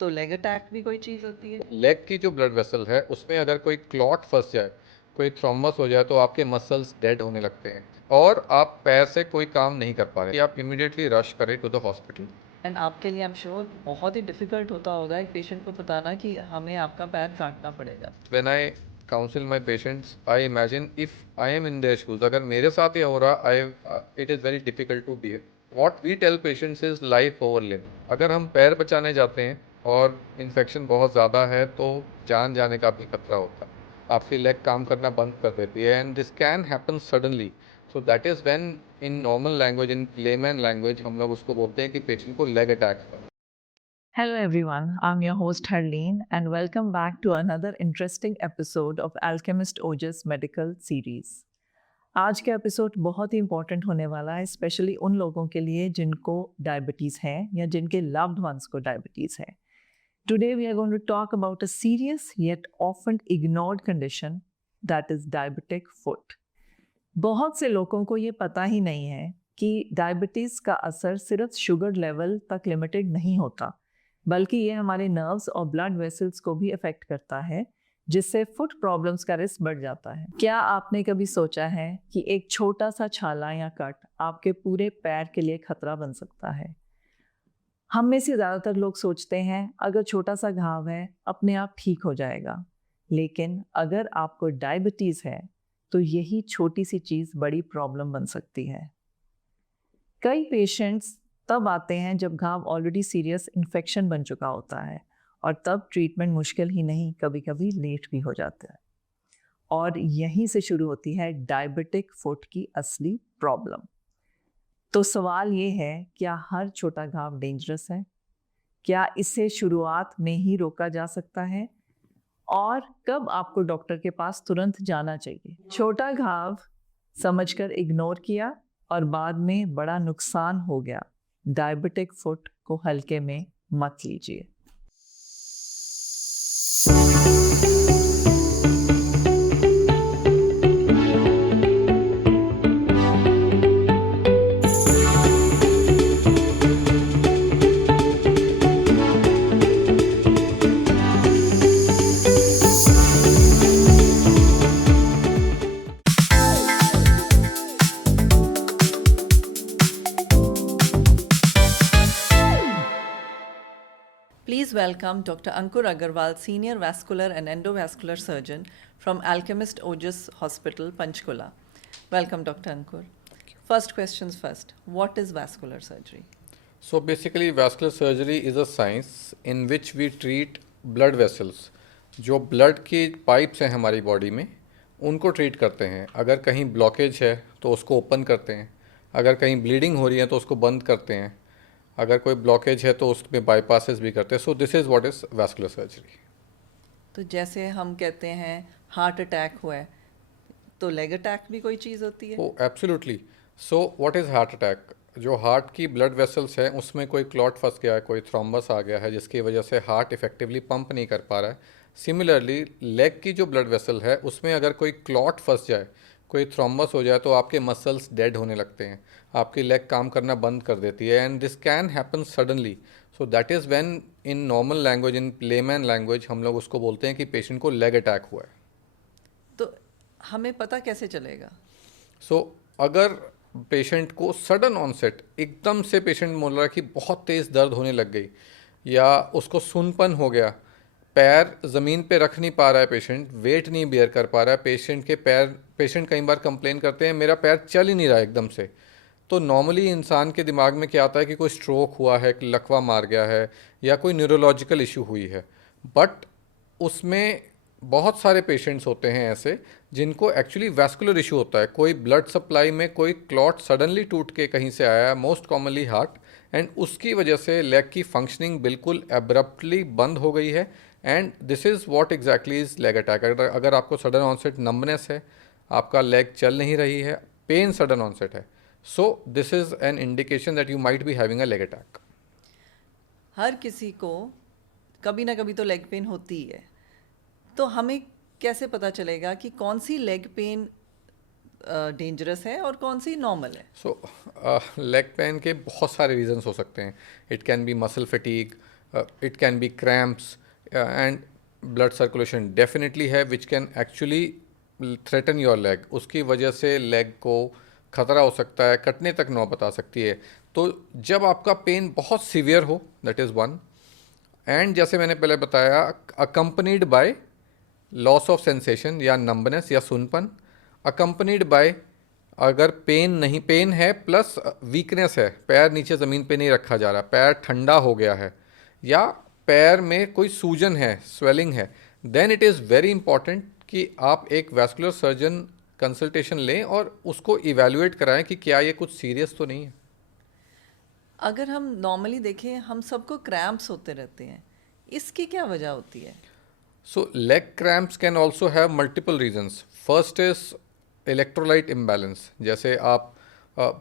तो leg attack भी कोई चीज़ होती है? लेग की जो ब्लड वेसल है उसमें अगर कोई क्लॉट फंस जाए, कोई थ्रोम्बस हो जाए तो आपके मसल्स डेड होने लगते हैं और आप पैर से कोई काम नहीं कर पा रहे। आप इमीडिएटली रश करें टू द हॉस्पिटल। एंड आपके लिए आई एम श्योर बहुत ही डिफ़िकल्ट होता होगा एक पेशेंट को बताना कि हमें आपका पैर काटना पड़ेगा। When I counsel my patients I imagine if I am in their shoes, अगर मेरे साथ ये हो रहा, I it is very difficult to bear. What we tell patients is life over live. अगर हम पैर बचाने जाते हैं और इन्फेक्शन बहुत ज़्यादा है तो जान जाने का भी खतरा होता है। आपकी लेग काम करना बंद कर देती है and this can happen suddenly. So that is when in normal language, in layman language, हम लोग उसको बोलते हैं कि पेशेंट को leg attack. Hello everyone, I'm your host Harleen and welcome back to another interesting episode of Alchemist Ojas Medical Series. आज का episode बहुत ही इंपॉर्टेंट होने वाला है, स्पेशली उन लोगों के लिए जिनको डायबिटीज़ है या जिनके लव्ड वंस को डायबिटीज़ है। Today we are going to talk about a serious yet often ignored condition that is diabetic foot. बहुत से लोगों को ये पता ही नहीं है कि डायबिटीज़ का असर सिर्फ शुगर लेवल तक लिमिटेड नहीं होता, बल्कि ये हमारे नर्व्स और ब्लड वेसल्स को भी अफेक्ट करता है, जिससे फुट प्रॉब्लम्स का रिस्क बढ़ जाता है। क्या आपने कभी सोचा है कि एक छोटा सा छाला या कट आपके पूरे पैर के लिए खतरा बन सकता है? हम में से ज़्यादातर लोग सोचते हैं अगर छोटा सा घाव है अपने आप ठीक हो जाएगा, लेकिन अगर आपको डायबिटीज़ है तो यही छोटी सी चीज़ बड़ी प्रॉब्लम बन सकती है। कई पेशेंट्स तब आते हैं जब घाव ऑलरेडी सीरियस इन्फेक्शन बन चुका होता है और तब ट्रीटमेंट मुश्किल ही नहीं, कभी कभी लेट भी हो जाता है। और यहीं से शुरू होती है डायबिटिक फुट की असली प्रॉब्लम। तो सवाल ये है, क्या हर छोटा घाव डेंजरस है? क्या इसे शुरुआत में ही रोका जा सकता है? और कब आपको डॉक्टर के पास तुरंत जाना चाहिए? छोटा घाव समझकर इग्नोर किया और बाद में बड़ा नुकसान हो गया, डायबिटिक फुट को हल्के में मत लीजिए। Please welcome Dr. Ankur Agarwal, Senior Vascular and Endovascular Surgeon from Alchemist Ojas Hospital, Panchkula. Welcome, Dr. Ankur. First questions first. What is vascular surgery? So basically vascular surgery is a science in which we treat blood vessels. जो blood की pipes हैं हमारी body में उनको treat करते हैं। अगर कहीं ब्लॉकेज है तो उसको ओपन करते हैं, अगर कहीं ब्लीडिंग हो रही है तो उसको बंद करते हैं, अगर कोई ब्लॉकेज है तो उसमें बाईपासेस भी करते हैं। सो this is what is vascular surgery. तो जैसे हम कहते हैं हार्ट अटैक हुआ है, तो लेग अटैक भी कोई चीज़ होती है? Oh absolutely. So what is heart attack? जो हार्ट की ब्लड वेसल्स है उसमें कोई क्लॉट फंस गया है, कोई थ्रोम्बस आ गया है जिसकी वजह से हार्ट इफेक्टिवली पंप नहीं कर पा रहा है। सिमिलरली लेग की जो ब्लड वेसल है उसमें अगर कोई क्लॉट फंस जाए, कोई थ्रोम्बस हो जाए तो आपके मसल्स डेड होने लगते हैं, आपकी लेग काम करना बंद कर देती है and this can happen suddenly. So that is when in normal language, in layman language, हम लोग उसको बोलते हैं कि पेशेंट को लेग अटैक हुआ है। तो हमें पता कैसे चलेगा? सो अगर पेशेंट को सडन ऑनसेट, एकदम से पेशेंट बोल रहा है कि बहुत तेज़ दर्द होने लग गई, या उसको सुनपन हो गया, पैर ज़मीन पे रख नहीं पा रहा है, पेशेंट वेट नहीं बेयर कर पा रहा है, पेशेंट कई बार कंप्लेन करते हैं मेरा पैर चल ही नहीं रहा एकदम से, तो नॉर्मली इंसान के दिमाग में क्या आता है कि कोई स्ट्रोक हुआ है, कि लकवा मार गया है या कोई न्यूरोलॉजिकल इशू हुई है। बट उसमें बहुत सारे पेशेंट्स होते हैं ऐसे जिनको एक्चुअली वैस्कुलर इशू होता है, कोई ब्लड सप्लाई में कोई क्लॉट सडनली टूट के कहीं से आया है, मोस्ट कॉमनली हार्ट, एंड उसकी वजह से लेग की फंक्शनिंग बिल्कुल एब्रप्टली बंद हो गई है। And this is what exactly is leg attack. अगर आपको सडन ऑनसेट नंबनेस है, आपका लेग चल नहीं रही है, पेन सडन ऑनसेट है, so this is an indication that you might be having a leg attack. हर किसी को कभी ना कभी तो लेग पेन होती ही है, तो हमें कैसे पता चलेगा कि कौन सी लेग पेन डेंजरस है और कौन सी नॉर्मल है? सो लेग पेन के बहुत सारे रीजंस हो सकते हैं। It can be muscle fatigue, it can be cramps and blood circulation definitely है which can actually threaten your leg, उसकी वजह से लेग को खतरा हो सकता है, कटने तक नौबत आ सकती है। तो जब आपका पेन बहुत सीवियर हो, दैट इज़ वन, एंड जैसे मैंने पहले बताया accompanied by loss of sensation या नंबनेस या सुनपन, अकम्पनीड बाय अगर पेन नहीं, पेन है प्लस वीकनेस है, पैर नीचे ज़मीन पे नहीं रखा जा रहा, पैर ठंडा हो गया है, या पैर में कोई सूजन है, स्वेलिंग है, then it is very important कि आप एक वैस्कुलर सर्जन कंसल्टेशन लें और उसको इवैल्यूएट कराएं कि क्या ये कुछ सीरियस तो नहीं है। अगर हम नॉर्मली देखें, हम सबको क्रैम्प्स होते रहते हैं, इसकी क्या वजह होती है? So leg cramps can also have multiple reasons. First is electrolyte imbalance. जैसे आप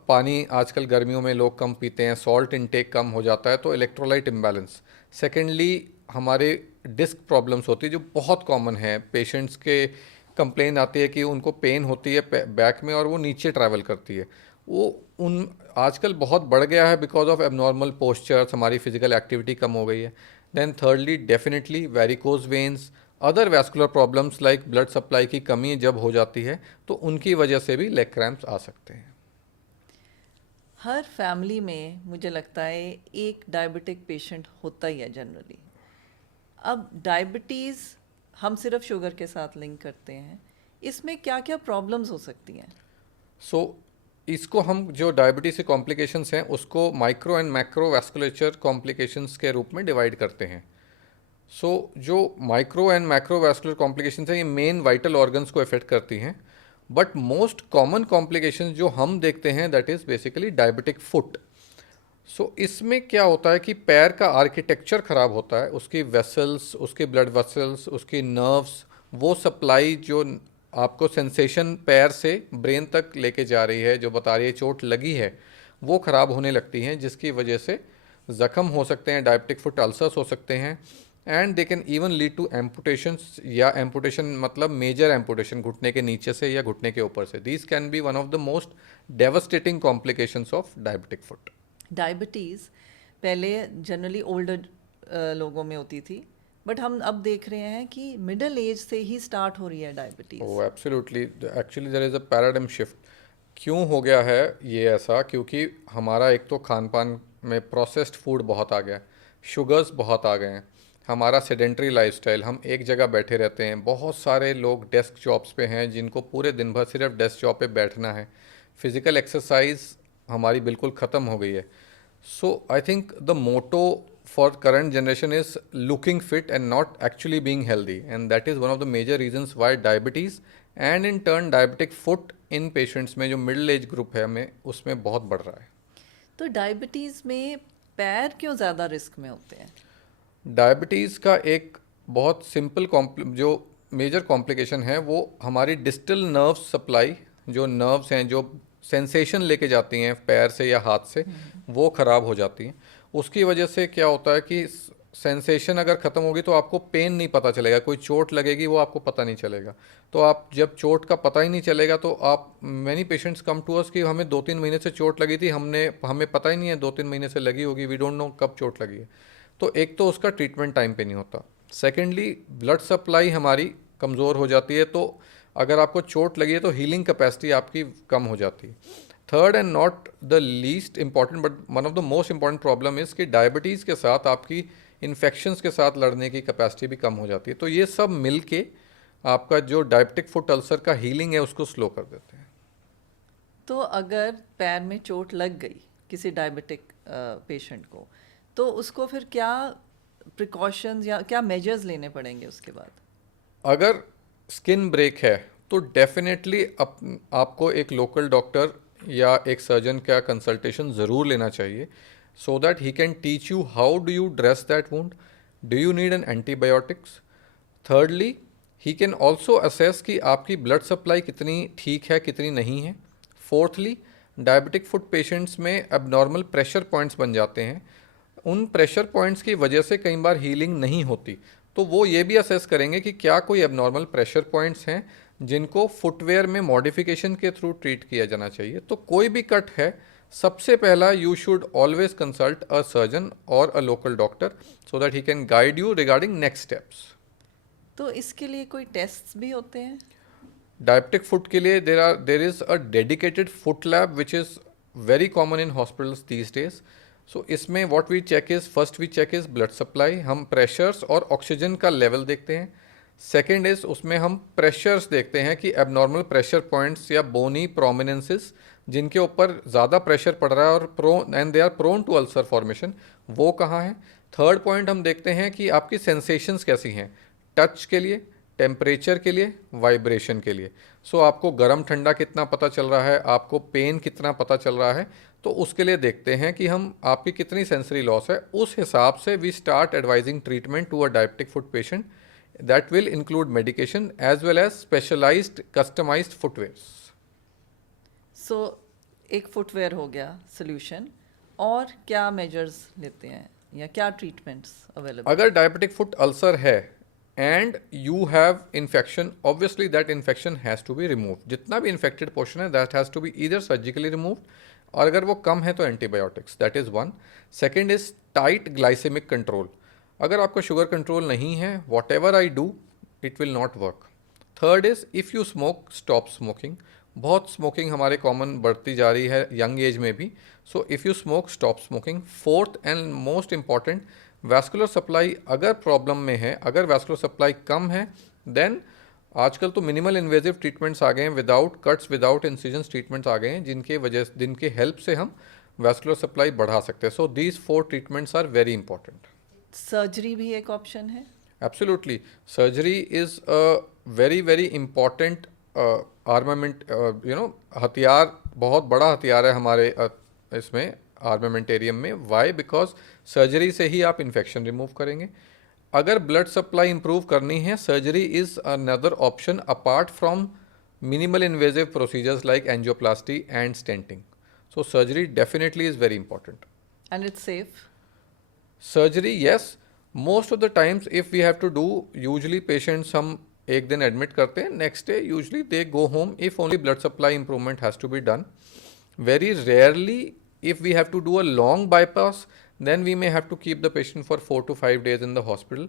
पानी आजकल गर्मियों में लोग कम पीते हैं, सॉल्ट इनटेक कम हो जाता है, तो इलेक्ट्रोलाइट इम्बैलेंस। सेकेंडली हमारे डिस्क प्रॉब्लम्स होती है जो बहुत कॉमन है, पेशेंट्स के कंप्लेन आती है कि उनको पेन होती है बैक में और वो नीचे ट्रैवल करती है। वो उन आजकल बहुत बढ़ गया है बिकॉज ऑफ एबनॉर्मल पोस्चर्स, हमारी फिजिकल एक्टिविटी कम हो गई है। Then thirdly definitely varicose veins, other vascular problems like blood supply की कमी जब हो जाती है तो उनकी वजह से भी लेग क्रैम्प्स आ सकते हैं। हर फैमिली में मुझे लगता है एक डायबिटिक पेशेंट होता ही है जनरली। अब डायबिटीज़ हम सिर्फ शुगर के साथ लिंक करते हैं, इसमें क्या क्या प्रॉब्लम्स हो सकती हैं? सो इसको हम जो डायबिटीज़ के कॉम्प्लिकेशंस हैं उसको micro and macro vasculature complications के रूप में डिवाइड करते हैं। सो जो micro and macro vascular complications हैं ये मेन वाइटल ऑर्गन्स को इफेक्ट करती हैं, बट मोस्ट कॉमन कॉम्प्लिकेशंस जो हम देखते हैं that is basically diabetic foot. So इसमें क्या होता है कि पैर का आर्किटेक्चर ख़राब होता है, उसकी वेसल्स, उसके ब्लड वेसल्स, उसकी नर्व्स, वो सप्लाई जो आपको सेंसेशन पैर से ब्रेन तक लेके जा रही है, जो बता रही है चोट लगी है, वो ख़राब होने लगती हैं, जिसकी वजह से ज़ख़म हो सकते हैं, डायबिटिक फुट अल्सर्स हो सकते हैं, and they can even lead to amputations, या एम्पुटेशन मतलब मेजर एम्पुटेशन घुटने के नीचे से या घुटने के ऊपर से। This can be one of the most devastating complications of diabetic foot. Diabetes पहले जनरली ओल्डर लोगों में होती थी, बट हम अब देख रहे हैं कि मिडिल एज से ही स्टार्ट हो रही है diabetes. Oh absolutely, actually there is a paradigm shift. क्यों हो गया है ये ऐसा? क्योंकि हमारा एक तो खान पान में प्रोसेस्ड फूड बहुत आ गया है, शुगर्स बहुत आ गए हैं, हमारा सेडेंट्री लाइफस्टाइल, हम एक जगह बैठे रहते हैं, बहुत सारे लोग डेस्क जॉब्स पे हैं जिनको पूरे दिन भर सिर्फ डेस्क जॉब पे बैठना है, फिज़िकल एक्सरसाइज हमारी बिल्कुल ख़त्म हो गई है। So I think the motto for current generation is looking fit and not actually being healthy, and that is one of the major reasons why diabetes and in turn diabetic foot in patients में जो middle age group है हमें उसमें बहुत बढ़ रहा है। तो डायबिटीज़ में पैर क्यों ज़्यादा रिस्क में होते हैं? डायबिटीज़ का एक बहुत सिंपल जो मेजर कॉम्प्लिकेशन है वो हमारी डिस्टल नर्व सप्लाई, जो नर्व्स हैं जो सेंसेशन लेके जाती हैं पैर से या हाथ से, वो ख़राब हो जाती हैं। उसकी वजह से क्या होता है कि सेंसेशन अगर ख़त्म होगी तो आपको पेन नहीं पता चलेगा, कोई चोट लगेगी वो आपको पता नहीं चलेगा। तो आप जब चोट का पता ही नहीं चलेगा तो आप, many patients come to us कि हमें 2-3 महीने से चोट लगी थी, हमें पता ही नहीं है 2-3 महीने से लगी होगी, वी डोंट नो कब चोट लगी है। तो एक तो उसका ट्रीटमेंट टाइम पे नहीं होता, सेकेंडली ब्लड सप्लाई हमारी कमज़ोर हो जाती है, तो अगर आपको चोट लगी है तो हीलिंग कैपेसिटी आपकी कम हो जाती है। Third and not the least important but one of the most important problem is कि डायबिटीज़ के साथ आपकी इन्फेक्शंस के साथ लड़ने की कैपेसिटी भी कम हो जाती है। तो ये सब मिल के आपका जो डायबिटिक फुट अल्सर का हीलिंग है उसको स्लो कर देते हैं। तो अगर पैर में चोट लग गई किसी डायबिटिक पेशेंट को, तो उसको फिर क्या प्रिकॉशंस या क्या मेजर्स लेने पड़ेंगे उसके बाद? अगर स्किन ब्रेक है तो डेफिनेटली आपको एक लोकल डॉक्टर या एक सर्जन का कंसल्टेशन ज़रूर लेना चाहिए, सो that he can teach you how do you dress that wound, do you need an antibiotics. Thirdly he can also assess कि आपकी ब्लड सप्लाई कितनी ठीक है कितनी नहीं है। फोर्थली डायबिटिक फुट पेशेंट्स में एबनॉर्मल प्रेशर पॉइंट्स बन जाते हैं, उन प्रेशर पॉइंट्स की वजह से कई बार हीलिंग नहीं होती, तो वो ये भी असेस करेंगे कि क्या कोई एबनॉर्मल प्रेशर पॉइंट्स हैं जिनको फुटवेयर में मॉडिफिकेशन के थ्रू ट्रीट किया जाना चाहिए। तो कोई भी कट है सबसे पहला, you should always consult a surgeon और a local doctor so that he can guide you regarding next steps. तो इसके लिए कोई टेस्ट भी होते हैं? डायबिटिक फुट के लिए there is a dedicated foot lab which is very common in hospitals these days. So इसमें what we check is, first we check is blood supply, हम प्रेशर्स और ऑक्सीजन का लेवल देखते हैं। सेकेंड इज़ उसमें हम प्रेशर्स देखते हैं कि एबनॉर्मल प्रेशर पॉइंट्स या बोनी प्रोमिनेंसेस जिनके ऊपर ज़्यादा प्रेशर पड़ रहा है और and they are prone to ulcer formation, वो कहाँ है। थर्ड पॉइंट हम देखते हैं कि आपकी सेंसेशंस कैसी हैं, टच के लिए, टेम्परेचर के लिए, वाइब्रेशन के लिए। सो आपको गर्म ठंडा कितना पता चल रहा है, आपको पेन कितना पता चल रहा है, तो उसके लिए देखते हैं कि हम आपकी कितनी सेंसरी लॉस है। उस हिसाब से we start advising treatment to a diabetic foot patient that will include medication as well as specialised customised footwears. So एक फुटवेयर हो गया सोल्यूशन, और क्या मेजर्स लेते हैं या क्या ट्रीटमेंट्स अवेलेबल? अगर डायबिटिक फुट अल्सर है and you have infection, obviously that infection has to be remove. जितना भी इन्फेक्टेड पोर्शन है that has to be either surgically removed, और अगर वो कम है तो antibiotics, that is one. Second is tight glycaemic control. अगर आपका शुगर कंट्रोल नहीं है, whatever I do it will not work. Third is if you smoke, stop smoking. बहुत स्मोकिंग हमारे कॉमन बढ़ती जा रही है यंग एज में भी, so if you smoke, stop smoking. Fourth and most important, vascular supply अगर problem में है, अगर वैस्कुलर सप्लाई कम है, देन आजकल तो मिनिमल इन्वेजिव ट्रीटमेंट्स आ गए हैं, without cuts, without incisions treatments आ गए हैं, जिनके हेल्प से हम वैस्कुलर सप्लाई बढ़ा सकते हैं। So these 4 treatments are very important. Surgery भी एक ऑप्शन है? Absolutely, surgery is a very very important armament, हथियार, बहुत बड़ा हथियार है हमारे इसमें आर्मामेंटेरियम में। वाई? बिकॉज सर्जरी से ही आप इन्फेक्शन रिमूव करेंगे। अगर ब्लड सप्लाई इंप्रूव करनी है, surgery is another option apart from minimal invasive procedures like angioplasty and stenting. So surgery definitely is very important. And it's safe? Surgery, yes, most of the times if we have to do, usually patients हम एक दिन admit करते हैं, next day usually they go home if only blood supply improvement has to be done. Very rarely if we have to do a long bypass, then we may have to keep the patient for 4 to 5 days in the hospital.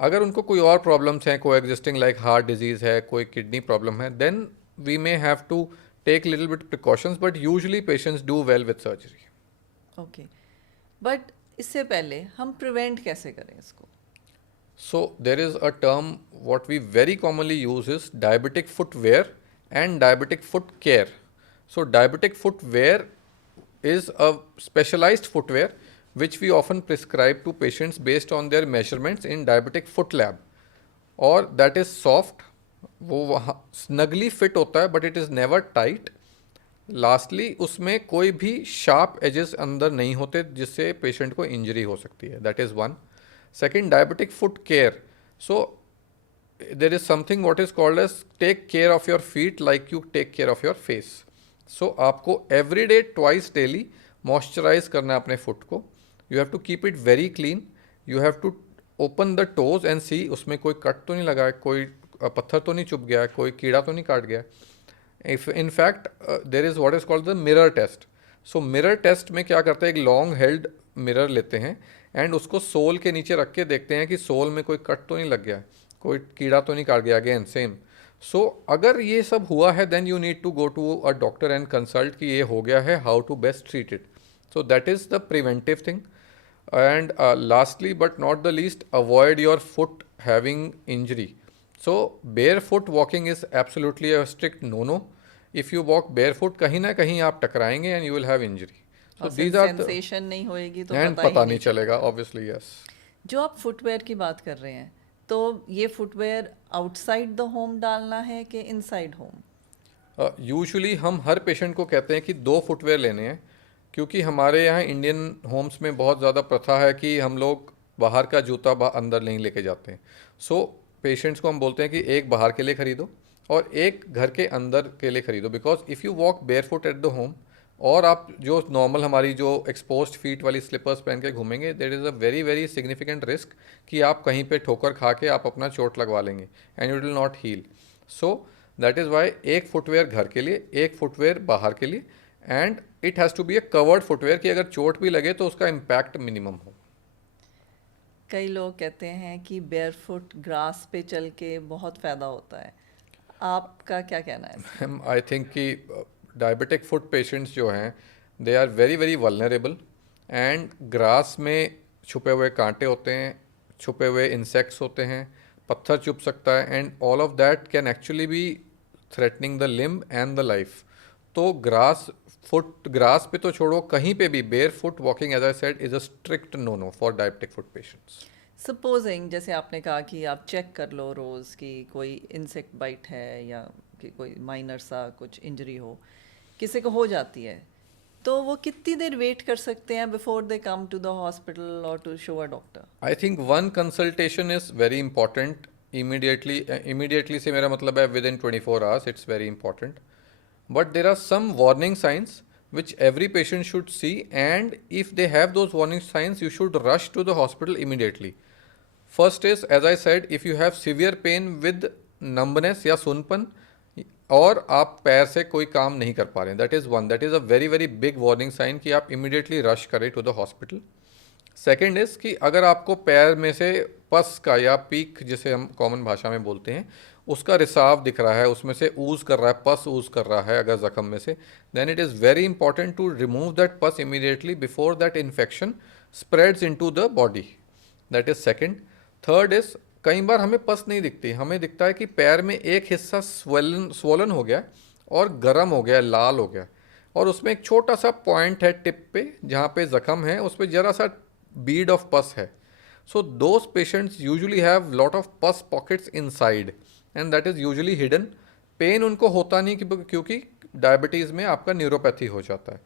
अगर उनको कोई और problems हैं, को existing like heart disease है, कोई kidney problem है, then we may have to take little bit precautions, but usually patients do well with surgery. Okay, but इससे पहले हम प्रिवेंट कैसे करें इसको? So there is a term what we very commonly use is diabetic foot wear and diabetic foot care. So diabetic foot wear is a specialized footwear which we often prescribe to patients based on their measurements in diabetic foot lab, और that is soft, वो वहाँ snugly fit होता है, but it is never tight. Lastly, उसमें कोई भी sharp edges अंदर नहीं होते जिससे पेशेंट को इंजरी हो सकती है, that is one. Second, diabetic foot care. So there is something what is called as take care of your feet like you take care of your face. So आपको every day twice daily moisturise करना है अपने foot को। You have to keep it very clean, you have to open the toes and see उसमें कोई cut तो नहीं लगा है, कोई पत्थर तो नहीं चुभ गया है, कोई कीड़ा तो नहीं काट गया। If in fact there is what is called the mirror test. So mirror test में क्या करते हैं, एक लॉन्ग हेल्ड मिरर लेते हैं एंड उसको सोल के नीचे रख के देखते हैं कि सोल में कोई कट तो नहीं लग गया, कोई कीड़ा तो नहीं काट गया। Again same. सो अगर ये सब हुआ है, then you need to go to a doctor and consult कि ये हो गया है, how to best treat it. So that is the preventive thing. And lastly but not the least, avoid your foot having injury. So bare foot walking is absolutely a strict no no. If you walk bare foot, कहीं ना कहीं आप टकराएंगे and you will have injury. और so these are sensation नहीं होएगी तो and पता पता ही नहीं चलेगा, ऑब्वियसली यस। जो आप फुटवेयर की बात कर रहे हैं, तो ये फुटवेयर आउटसाइड द होम डालना है कि इनसाइड होम? यूजुअली हम हर पेशेंट को कहते हैं कि 2 फुटवेयर लेने हैं, क्योंकि हमारे यहाँ इंडियन होम्स में बहुत ज़्यादा प्रथा है कि हम लोग बाहर का जूता अंदर नहीं लेके जाते हैं। सो पेशेंट्स को हम बोलते हैं कि एक बाहर के लिए ख़रीदो और एक घर के अंदर के लिए ख़रीदो, because if you walk bare foot at the home और आप जो नॉर्मल हमारी जो एक्सपोज्ड फीट वाली स्लीपर्स पहन के घूमेंगे, there is a very very significant risk कि आप कहीं पे ठोकर खा के आप अपना चोट लगवा लेंगे and you will not heal. So that is why एक फुटवेयर घर के लिए, एक फुटवेयर बाहर के लिए, and it has to be a covered footwear कि अगर चोट भी लगे तो उसका इम्पैक्ट मिनिमम हो. कई लोग कहते हैं कि बेयरफुट ग्रास पे चल के बहुत फ़ायदा होता है, आपका क्या कहना है इसमें? आई थिंक कि डायबिटिक फुट पेशेंट्स जो हैं they are very very vulnerable, and grass में छुपे हुए कांटे होते हैं, छुपे हुए इंसेक्ट्स होते हैं, पत्थर चुभ सकता है, and all of that can actually be threatening the limb and the life. तो ग्रास पे तो छोड़ो, कहीं पे भी bare foot walking as I said is a strict no no for diabetic foot patients. Supposing जैसे आपने कहा कि आप चेक कर लो रोज़ कि कोई इंसेक्ट बाइट है या कि कोई माइनर सा कुछ इंजरी हो, किसी को हो जाती है, तो वो कितनी देर वेट कर सकते हैं before they come to the hospital और to show a doctor? I think one consultation is very important. Immediately से मेरा मतलब है within 24 hours, it's very important. But there are some warning signs which every patient should see, and if they have those warning signs, you should rush to the hospital immediately. First is, as I said, if you have severe pain with numbness या सुनपन, और आप पैर से कोई काम नहीं कर पा रहे हैं, that is one, that is a very very big warning sign कि आप इमीडिएटली रश करें to the hospital. Second is कि अगर आपको पैर में से पस का या पीक जिसे हम कॉमन भाषा में बोलते हैं उसका रिसाव दिख रहा है, उसमें से ऊज कर रहा है, पस ऊज कर रहा है अगर जख्म में से, then it is very important to remove that pus immediately before that infection spreads into the body. That is second. Third is, कई बार हमें पस नहीं दिखती, हमें दिखता है कि पैर में एक हिस्सा स्वोलन हो गया और गर्म हो गया, लाल हो गया, और उसमें एक छोटा सा पॉइंट है टिप पे जहाँ पे जख्म है, उस पर जरा सा bead of pus है. So those patients usually have lot of pus pockets inside and that is usually hidden. Pain उनको होता नहीं क्योंकि डायबिटीज़ में आपका न्यूरोपैथी हो जाता है.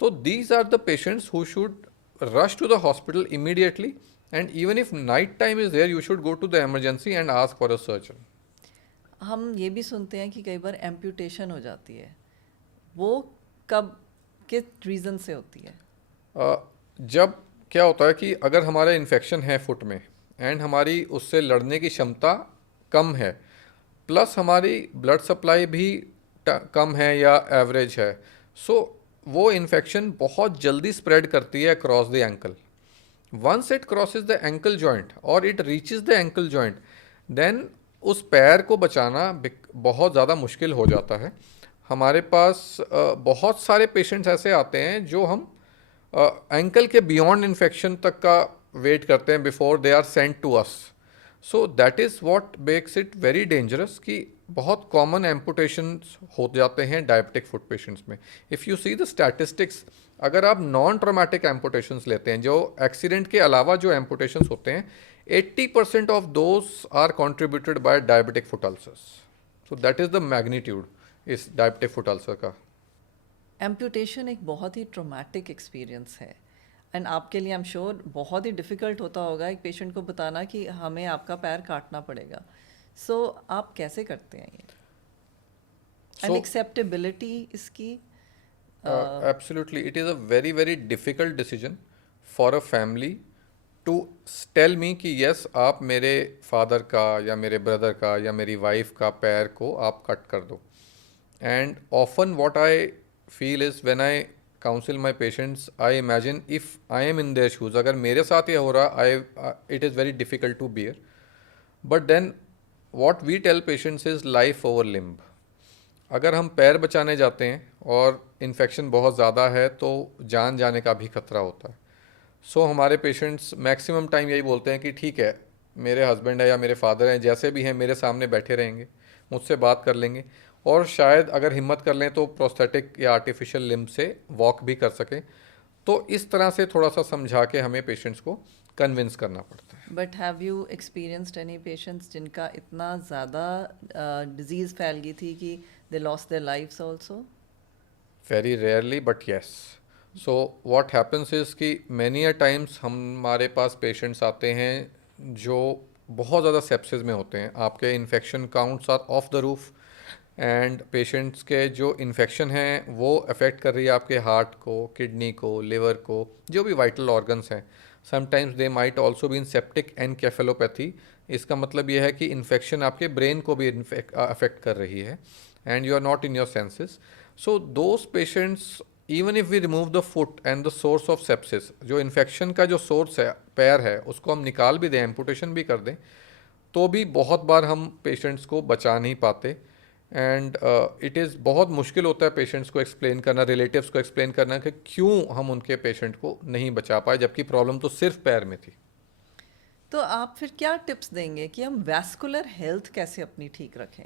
तो these are the patients who should rush to the hospital immediately, and even if night time is there, you should go to the emergency and ask for a surgeon. हम ये भी सुनते हैं कि कई बार एम्पूटेशन हो जाती है, वो कब, किस रीज़न से होती है? जब क्या होता है कि अगर हमारा इन्फेक्शन है फुट में एंड हमारी उससे लड़ने की क्षमता कम है, प्लस हमारी ब्लड सप्लाई भी कम है या एवरेज है, सो वो इन्फेक्शन बहुत जल्दी स्प्रेड करती है across the ankle. Once it crosses the ankle joint और it reaches the ankle joint, then उस पैर को बचाना बहुत ज़्यादा मुश्किल हो जाता है. हमारे पास बहुत सारे पेशेंट्स ऐसे आते हैं जो हम एंकल के बियॉन्ड इन्फेक्शन तक का वेट करते हैं before they are sent to us. So that is what makes it very dangerous कि बहुत कॉमन एम्पुटेशंस हो जाते हैं डायबिटिक फुट पेशेंट्स में. If you see the statistics, अगर आप नॉन ट्रॉमेटिक एम्पुटेशंस लेते हैं, जो एक्सीडेंट के अलावा जो एम्पुटेशंस होते हैं, 80% of those are contributed by diabetic foot ulcers. So that is the magnitude इस डायबिटिक फुट अल्सर का. एम्पूटेशन एक बहुत ही ट्रॉमेटिक एक्सपीरियंस है, एंड आपके लिए आई एम श्योर बहुत ही डिफ़िकल्ट होता होगा एक पेशेंट को बताना कि हमें आपका पैर काटना पड़ेगा. सो आप कैसे करते हैं ये, एंड एक्सेप्टेबिलिटी इसकी? Absolutely, it is a very very difficult decision for a family to tell me कि yes, आप मेरे फादर का या मेरे ब्रदर का या मेरी वाइफ का पैर को आप कट कर दो. And often what I feel is when I counsel my patients, I imagine if I am in their shoes, अगर मेरे साथ ये हो रहा, it is very difficult to bear. But then what we tell patients is life over limb. अगर हम पैर बचाने जाते हैं और इन्फेक्शन बहुत ज़्यादा है तो जान जाने का भी खतरा होता है. सो हमारे पेशेंट्स मैक्सिमम टाइम यही बोलते हैं कि ठीक है, मेरे हस्बैंड है या मेरे फादर हैं, जैसे भी हैं मेरे सामने बैठे रहेंगे, मुझसे बात कर लेंगे, और शायद अगर हिम्मत कर लें तो प्रोस्थेटिक या आर्टिफिशियल लिम्ब से वॉक भी कर सकें. तो इस तरह से थोड़ा सा समझा के हमें पेशेंट्स को कन्विंस करना पड़ता है. But have you experienced any patients जिनका इतना ज़्यादा डिजीज़ फैल गई थी कि they lost their lives also? Very rarely, but yes. So what happens is कि मैनी अ टाइम्स हमारे पास पेशेंट्स आते हैं जो बहुत ज़्यादा सेप्सिस में होते हैं, आपके infection counts are off the roof, and patients के जो इन्फेक्शन हैं वो अफेक्ट कर रही है आपके हार्ट को, किडनी को, लिवर को, जो भी वाइटल ऑर्गन्स हैं. Sometimes they might also be in septic encephalopathy. इसका मतलब यह है कि इन्फेक्शन आपके ब्रेन को भी अफेक्ट कर रही है, and you are not in your senses. So those patients even if we remove the foot and the source of sepsis, जो इन्फेक्शन का जो सोर्स है पैर है उसको हम निकाल भी दें, एम्पुटेशन भी कर दें, तो भी बहुत बार हम पेशेंट्स को बचा नहीं पाते। एंड इट इज़ बहुत मुश्किल होता है पेशेंट्स को एक्सप्लेन करना, रिलेटिव्स को एक्सप्लेन करना कि क्यों हम उनके पेशेंट को नहीं बचा पाए, जबकि प्रॉब्लम तो सिर्फ पैर में थी। तो आप फिर क्या टिप्स देंगे कि हम वैस्कुलर हेल्थ कैसे अपनी ठीक रखें?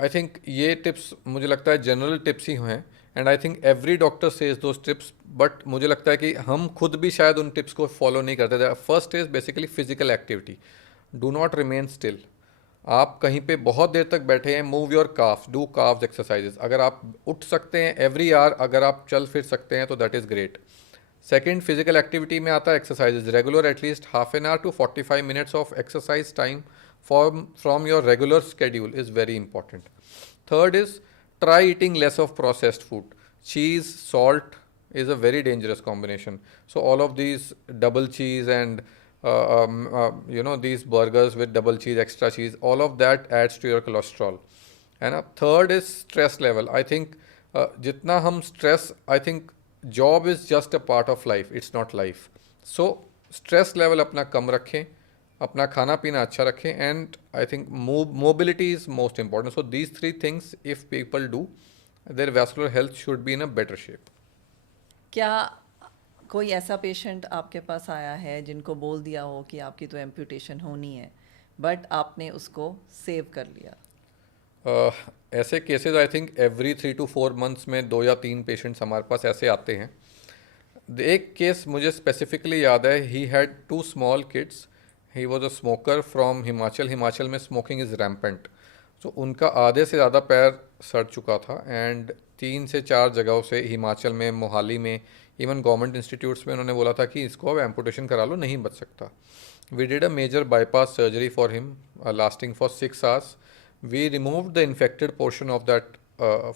आई थिंक ये टिप्स मुझे लगता है जनरल टिप्स ही हैं, and I think every doctor says those tips, but मुझे लगता है कि हम खुद भी शायद उन टिप्स को फॉलो नहीं करते। First is basically physical activity, do not remain still. आप कहीं पे बहुत देर तक बैठे हैं, move your carbs, do carbs exercises. अगर आप उठ सकते हैं एवरी आवर, अगर आप चल फिर सकते हैं तो that is great. Second, physical activity में आता है exercises, regular at least half an hour to 45 minutes of exercise time from your regular schedule is very important. Third is try eating less of processed food. Cheese, salt is a very dangerous combination. So all of these double cheese and these burgers with double cheese, extra cheese, all of that adds to your cholesterol. And third is stress level. I think jitna hum stress, I think job is just a part of life. It's not life. So stress level अपना कम रखें, अपना खाना पीना अच्छा रखें, and I think mobility is most important. So these three things if people do, their vascular health should be in a better shape. क्या कोई ऐसा पेशेंट आपके पास आया है जिनको बोल दिया हो कि आपकी तो एम्पुटेशन होनी है, बट आपने उसको सेव कर लिया? ऐसे cases I think every 3 to 4 months में 2 या 3 पेशेंट्स हमारे पास ऐसे आते हैं। एक केस मुझे स्पेसिफिकली याद है, he had 2 small kids, he was a smoker from Himachal. Himachal में स्मोकिंग इज़ रैम्पेंट, सो उनका आधे से ज़्यादा पैर सड़ चुका था, एंड 3 से 4 जगहों से हिमाचल में, मोहाली में, इवन गवर्नमेंट इंस्टीट्यूट्स में उन्होंने बोला था कि इसको अब एम्पुटेशन करा लो, नहीं बच सकता। We did a major bypass surgery for him lasting for 6 hours. We removed the infected portion of that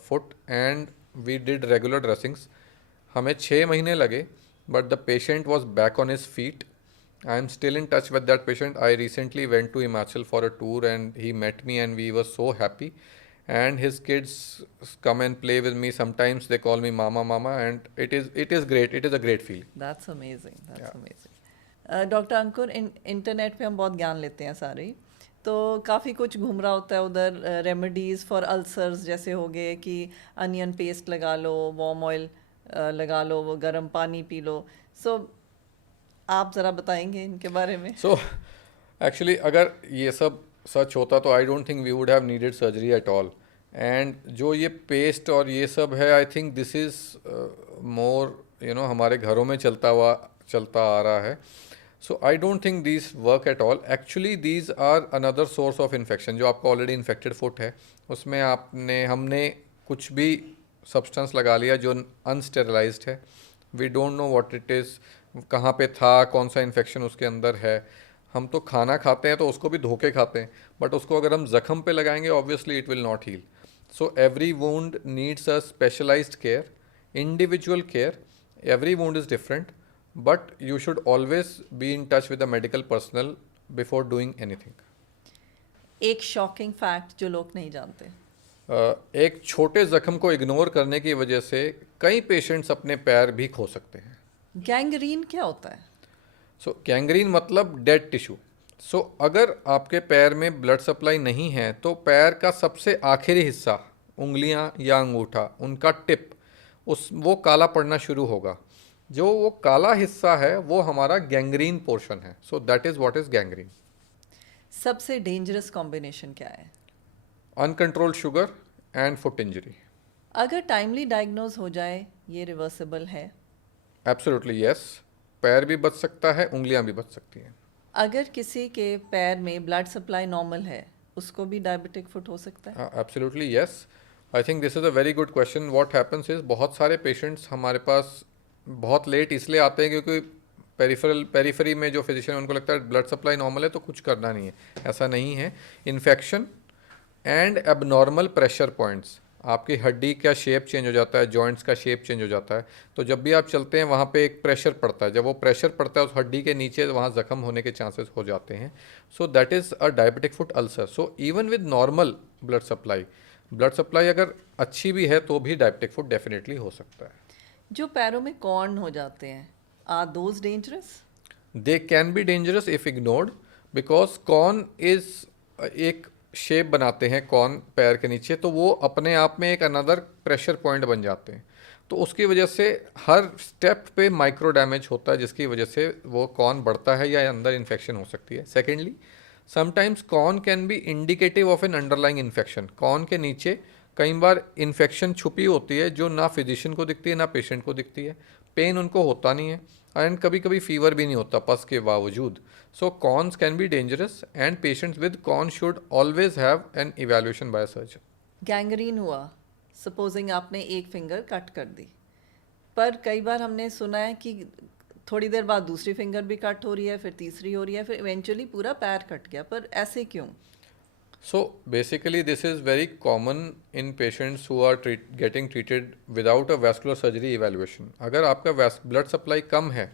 foot and we did regular dressings. हमें 6 महीने लगे, but the patient was back on his feet. I am still in touch with that patient. I recently went to Himachal for a tour and he met me and we were so happy. And his kids come and play with me. Sometimes they call me mama mama, and it is great. It is a great feeling. That's amazing. That's Yeah. amazing. Doctor Ankur, internet पे हम बहुत ज्ञान लेते हैं सारे ही, तो काफ़ी कुछ घूम रहा होता है उधर। रेमेडीज़ फॉर अल्सर्स जैसे हो गए कि अनियन पेस्ट लगा लो, वार्म ऑयल लगा लो, वो गर्म पानी पी लो। सो आप ज़रा बताएंगे इनके बारे में? So actually अगर ये सब सच होता तो I don't think we would have needed surgery at all. And जो ये पेस्ट और ये सब है, I think this is more हमारे घरों में चलता आ रहा है। So I don't think these work at all. Actually these are another source of infection. जो आपका ऑलरेडी इन्फेक्टेड फुट है उसमें हमने कुछ भी सब्सटेंस लगा लिया जो अनस्टेरलाइज्ड है। We don't know what it is, कहाँ पे था, कौन सा इन्फेक्शन उसके अंदर है। हम तो खाना खाते हैं तो उसको भी धो के खाते हैं, बट उसको अगर हम ज़ख्म पे लगाएंगे obviously it will not heal. So every wound needs a specialised care, individual care. Every wound is different, but you should always be in touch with the medical personnel before doing anything. एक shocking fact जो लोग नहीं जानते, एक छोटे ज़ख्म को ignore करने की वजह से कई पेशेंट्स अपने पैर भी खो सकते हैं। गैंग्रीन क्या होता है? सो गैंग्रीन मतलब डेड टिश्यू। सो अगर आपके पैर में ब्लड सप्लाई नहीं है तो पैर का सबसे आखिरी हिस्सा, उंगलियां या अंगूठा, उनका टिप, वो काला पड़ना शुरू होगा। जो वो काला हिस्सा है वो हमारा गैंग्रीन पोर्शन है। सो that is what is gangrene. सबसे डेंजरस कॉम्बिनेशन क्या है? Uncontrolled sugar and foot injury. अगर टाइमली डायग्नोज हो जाए, ये रिवर्सिबल है? Absolutely yes. पैर भी बच सकता है, उंगलियां भी बच सकती हैं। अगर किसी के पैर में ब्लड सप्लाई नॉर्मल है, उसको भी डायबिटिक फुट हो सकता है? Absolutely yes. I think this is a very good question. What happens is, बहुत सारे पेशेंट्स हमारे पास बहुत लेट इसलिए आते हैं क्योंकि पेरिफेरी में जो फिजिशियन उनको लगता है ब्लड सप्लाई नॉर्मल है तो कुछ करना नहीं है। ऐसा नहीं है। Infection and abnormal pressure points, आपकी हड्डी का शेप चेंज हो जाता है, जॉइंट्स का शेप चेंज हो जाता है। तो जब भी आप चलते हैं वहाँ पे एक प्रेशर पड़ता है, जब वो प्रेशर पड़ता है उस हड्डी के नीचे, वहाँ जख्म होने के चांसेस हो जाते हैं। सो that is a diabetic foot ulcer. So even with normal blood supply, blood supply अगर अच्छी भी है तो भी डायबिटिक फुट डेफिनेटली हो सकता है। जो पैरों में कॉर्न हो जाते हैं, are those dangerous? They can be dangerous if ignored, because corn is एक शेप बनाते हैं कॉर्न पैर के नीचे, तो वो अपने आप में एक अनदर प्रेशर पॉइंट बन जाते हैं, तो उसकी वजह से हर स्टेप पे माइक्रो डैमेज होता है, जिसकी वजह से वो कॉर्न बढ़ता है या अंदर इन्फेक्शन हो सकती है। Secondly, sometimes corn can be indicative of N underlying infection. Corn के नीचे कई बार इन्फेक्शन छुपी होती है जो ना फिजिशियन को दिखती है ना पेशेंट को दिखती है। पेन उनको होता नहीं है एंड कभी कभी फीवर भी नहीं होता पस के बावजूद। So corns can be dangerous and patients with corn should always have an evaluation by surgeon. Gangrene हुआ, सपोजिंग आपने एक फिंगर कट कर दी, पर कई बार हमने सुना है कि थोड़ी देर बाद दूसरी फिंगर भी कट हो रही है, फिर तीसरी हो रही है, फिर इवेंचुअली पूरा पैर कट गया, पर ऐसे क्यों? So basically this is very common in patients who are getting treated without a vascular surgery evaluation. अगर आपका ब्लड सप्लाई कम है,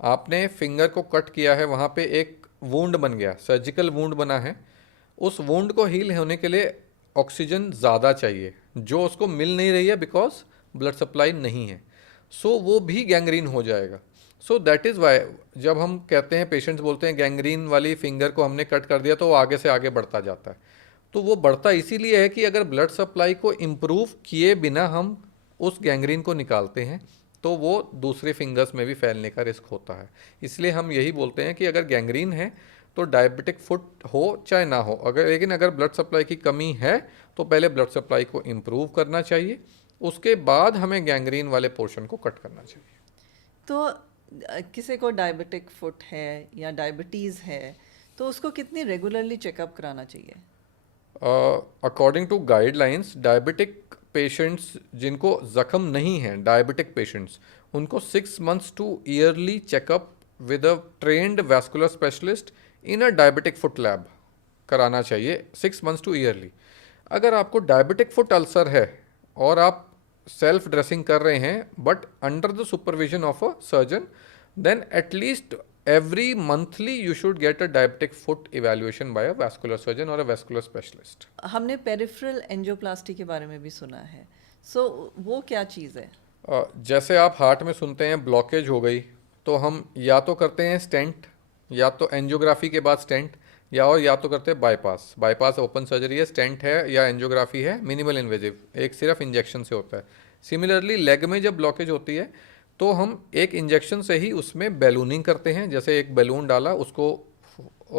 आपने फिंगर को कट किया है, वहाँ पे एक वुंड बन गया, सर्जिकल वुंड बना है, उस वुंड को हील होने के लिए ऑक्सीजन ज़्यादा चाहिए जो उसको मिल नहीं रही है बिकॉज ब्लड सप्लाई नहीं है, सो वो भी गैंग्रीन हो जाएगा। सो दैट इज़ वाई जब हम कहते हैं, पेशेंट्स बोलते हैं गैंग्रीन वाली फिंगर को हमने कट कर दिया तो वो आगे से आगे बढ़ता जाता है, तो वो बढ़ता इसीलिए है कि अगर ब्लड सप्लाई को इम्प्रूव किए बिना हम उस गैंग्रीन को निकालते हैं तो वो दूसरे फिंगर्स में भी फैलने का रिस्क होता है। इसलिए हम यही बोलते हैं कि अगर गैंग्रीन है तो डायबिटिक फुट हो चाहे ना हो, लेकिन अगर ब्लड सप्लाई की कमी है तो पहले ब्लड सप्लाई को इम्प्रूव करना चाहिए, उसके बाद हमें गैंग्रीन वाले पोर्शन को कट करना चाहिए। तो किसी को डायबिटिक फुट है या डायबिटीज़ है तो उसको कितनी रेगुलरली चेकअप कराना चाहिए? According to guidelines, diabetic patients जिनको ज़ख्म नहीं है, डायबिटिक पेशेंट्स, उनको 6 months to yearly checkup with a trend vascular specialist in a diabetic foot lab कराना चाहिए 6 months to ईयरली। अगर आपको डायबिटिक फुट अल्सर है और आप सेल्फ ड्रेसिंग कर रहे हैं but under the supervision of a surgeon, then at least every monthly you should get a diabetic foot evaluation by a vascular surgeon or a vascular specialist. हमने peripheral angioplasty के बारे में भी सुना है, सो वो क्या चीज़ है? जैसे आप हार्ट में सुनते हैं ब्लॉकेज हो गई तो हम या तो करते हैं स्टेंट, या तो एंजियोग्राफी के बाद स्टेंट, या तो करते हैं बाईपास। बाईपास ओपन सर्जरी है, स्टेंट है या एंजियोग्राफी है मिनिमल इन्वेजिव, एक सिर्फ इंजेक्शन से होता है। सिमिलरली लेग में जब ब्लॉकेज होती है तो हम एक इंजेक्शन से ही उसमें बैलूनिंग करते हैं, जैसे एक बैलून डाला, उसको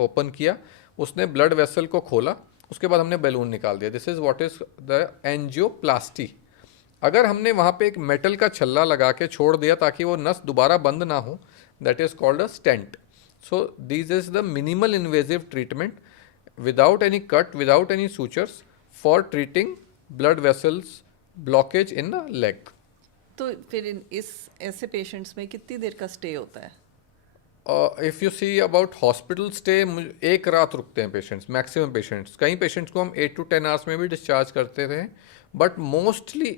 ओपन किया, उसने ब्लड वेसल को खोला, उसके बाद हमने बैलून निकाल दिया। This is what is the angioplasty. अगर हमने वहाँ पे एक मेटल का छल्ला लगा के छोड़ दिया ताकि वो नस दोबारा बंद ना हो, that is called a stent. So this is the minimal invasive treatment without any cut, without any sutures, for treating blood vessels blockage in the leg. तो फिर इस ऐसे पेशेंट्स में कितनी देर का स्टे होता है? If you see about hospital stay, एक रात रुकते हैं पेशेंट्स, मैक्सिमम पेशेंट्स। कई पेशेंट्स को हम 8 to 10 hours में भी डिस्चार्ज करते थे, बट मोस्टली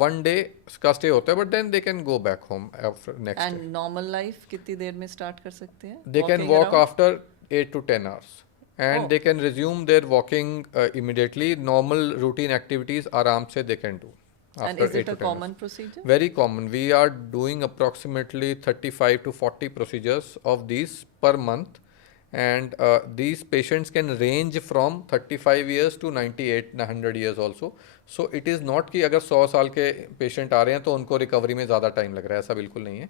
1 day का स्टे होता है, but then they can go back home after next and day. Normal life कितनी देर में स्टार्ट कर सकते हैं? They can Walking walk around? After 8 to 10 hours and Oh. They can resume their walking immediately. Normal routine activities आराम से they can do And after is 8 it to a 10 hours. common procedure? Very common. We are doing approximately 35 to 40 procedures of these per month, and these patients can range from 35 years to 98 100 years also. So it is not कि अगर 100 साल के patient आ रहे हैं तो उनको recovery में ज़्यादा टाइम लग रहा है, ऐसा बिल्कुल नहीं है।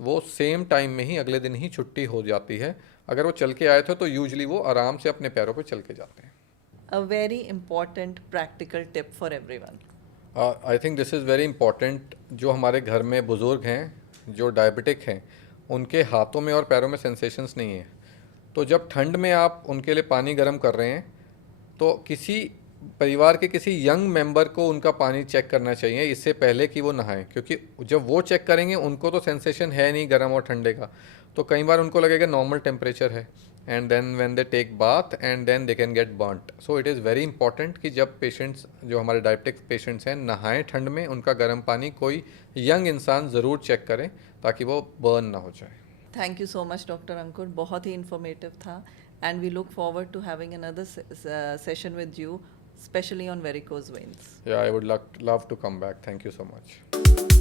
वो सेम टाइम में ही अगले दिन ही छुट्टी हो जाती है। अगर वो चल के आए थे तो यूजली वो आराम से अपने पैरों पे चल के जाते हैं। A very important practical tip for everyone. I think this is very important. जो हमारे घर में बुज़ुर्ग हैं जो डायबिटिक हैं, उनके हाथों में और पैरों में सेंसेशंस नहीं है, तो जब ठंड में आप उनके लिए पानी गर्म कर रहे हैं तो किसी परिवार के किसी यंग मेंबर को उनका पानी चेक करना चाहिए इससे पहले कि वो नहाएं, क्योंकि जब वो चेक करेंगे उनको तो सेंसेशन है नहीं गर्म और ठंडे का, तो कई बार उनको लगेगा नॉर्मल टेम्परेचर है, and then when they take bath and then they can get burnt. So it is very important कि जब पेशेंट्स, जो हमारे डायबिटिक पेशेंट्स हैं, नहाएं ठंड में, उनका गर्म पानी कोई यंग इंसान ज़रूर चेक करें ताकि वो बर्न ना हो जाए। Thank you so much, Dr. Ankur, बहुत ही इंफॉर्मेटिव था, and we look forward to having another session with you especially on varicose veins. Yeah, I would love to come back. Thank you so much.